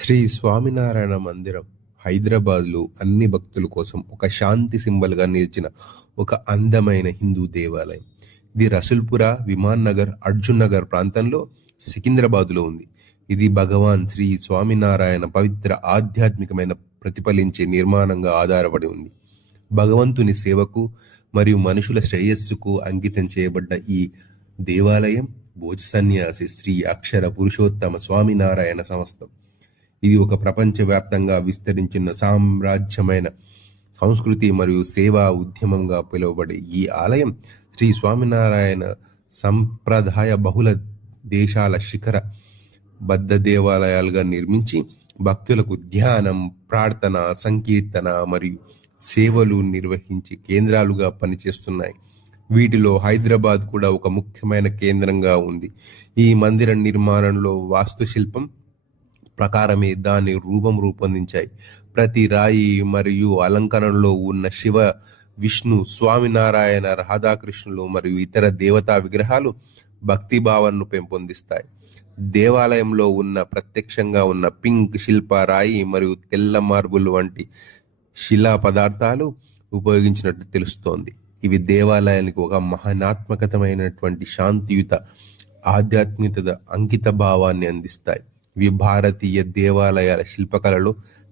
శ్రీ స్వామినారాయణ మందిరం హైదరాబాద్లో అన్ని భక్తుల కోసం ఒక శాంతి సింబల్గా నిలిచిన ఒక అందమైన హిందూ దేవాలయం. ఇది రసూల్పుర, విమాన్ నగర్, అర్జున్ నగర్ ప్రాంతంలో సికింద్రాబాద్లో ఉంది. ఇది భగవాన్ శ్రీ స్వామినారాయణ పవిత్ర ఆధ్యాత్మికమైన ప్రతిఫలించే నిర్మాణంగా ఆధారపడి ఉంది. భగవంతుని సేవకు మరియు మనుషుల శ్రేయస్సుకు అంకితం చేయబడ్డ ఈ దేవాలయం భోజ సన్యాసి శ్రీ అక్షర పురుషోత్తమ స్వామినారాయణ సంస్థ. ఇది ఒక ప్రపంచవ్యాప్తంగా విస్తరించిన సామ్రాజ్యమైన సంస్కృతి మరియు సేవా ఉద్యమంగా పిలువబడే ఈ ఆలయం శ్రీ స్వామినారాయణ సంప్రదాయ బహుళ దేశాల శిఖర బద్ధ దేవాలయాలుగా నిర్మించి భక్తులకు ధ్యానం, ప్రార్థన, సంకీర్తన మరియు సేవలు నిర్వహించే కేంద్రాలుగా పనిచేస్తున్నాయి. వీటిలో హైదరాబాద్ కూడా ఒక ముఖ్యమైన కేంద్రంగా ఉంది. ఈ మందిర నిర్మాణంలో వాస్తుశిల్పం ప్రకారమే దాని రూపొందించాయి. ప్రతి రాయి మరియు అలంకరణలో ఉన్న శివ, విష్ణు, స్వామినారాయణ, రాధాకృష్ణులు మరియు ఇతర దేవతా విగ్రహాలు భక్తి భావనను పెంపొందిస్తాయి. దేవాలయంలో ప్రత్యక్షంగా ఉన్న పింక్ శిల్ప రాయి మరియు తెల్ల మార్బుల్ వంటి శిలా పదార్థాలు ఉపయోగించినట్టు తెలుస్తోంది. ఇవి దేవాలయానికి ఒక మహనాత్మకతమైనటువంటి శాంతియుత ఆధ్యాత్మికత అంకిత భావాన్ని అందిస్తాయి. ఇవి భారతీయ దేవాలయాల శిల్పకళలో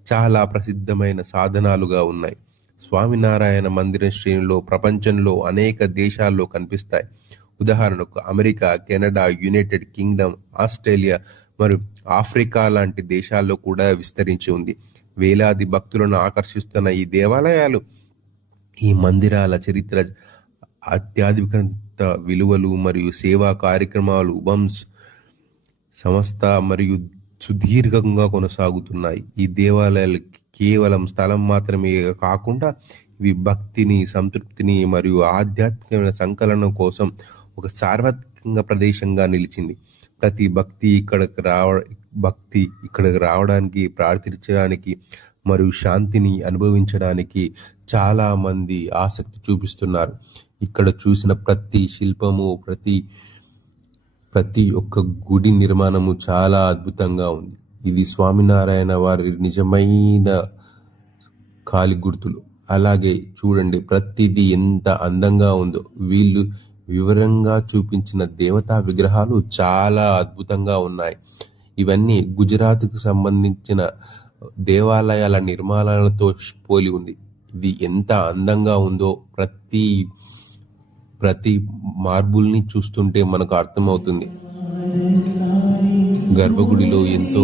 చాలా ప్రసిద్ధమైన సాధనాలుగా ఉన్నాయి. స్వామినారాయణ మందిర శ్రేణిలో ప్రపంచంలో అనేక దేశాల్లో కనిపిస్తాయి. ఉదాహరణకు America, Canada, United Kingdom, Australia మరియు ఆఫ్రికా లాంటి దేశాల్లో కూడా విస్తరించి ఉంది. వేలాది భక్తులను ఆకర్షిస్తున్న ఈ దేవాలయాలు, ఈ మందిరాల చరిత్ర, ఆధ్యాత్మికత విలువలు మరియు సేవా కార్యక్రమాలు సంస్థ మరియు సుదీర్ఘంగా కొనసాగుతున్నాయి. ఈ దేవాలయాలు కేవలం స్థలం మాత్రమే కాకుండా ఇవి భక్తిని, సంతృప్తిని మరియు ఆధ్యాత్మికమైన సంకలనం కోసం ఒక సార్వత్రిక ప్రదేశంగా నిలిచింది. ప్రతి భక్తి ఇక్కడికి రావడానికి, ప్రార్థించడానికి మరియు శాంతిని అనుభవించడానికి చాలా మంది ఆసక్తి చూపిస్తున్నారు. ఇక్కడ చూసిన ప్రతి శిల్పము, ప్రతి ఒక్క గుడి నిర్మాణము చాలా అద్భుతంగా ఉంది. ఇది స్వామినారాయణ వారి నిజమైన కాలి గుర్తులు. అలాగే చూడండి, ప్రతిదీ ఎంత అందంగా ఉందో. వీళ్ళు వివరంగా చూపించిన దేవతా విగ్రహాలు చాలా అద్భుతంగా ఉన్నాయి. ఇవన్నీ గుజరాత్కు సంబంధించిన దేవాలయాల నిర్మాణాలతో పోలి ఉంది. ఇది ఎంత అందంగా ఉందో ప్రతి మార్బుల్ని చూస్తుంటే మనకు అర్థమవుతుంది. గర్భగుడిలో ఎంతో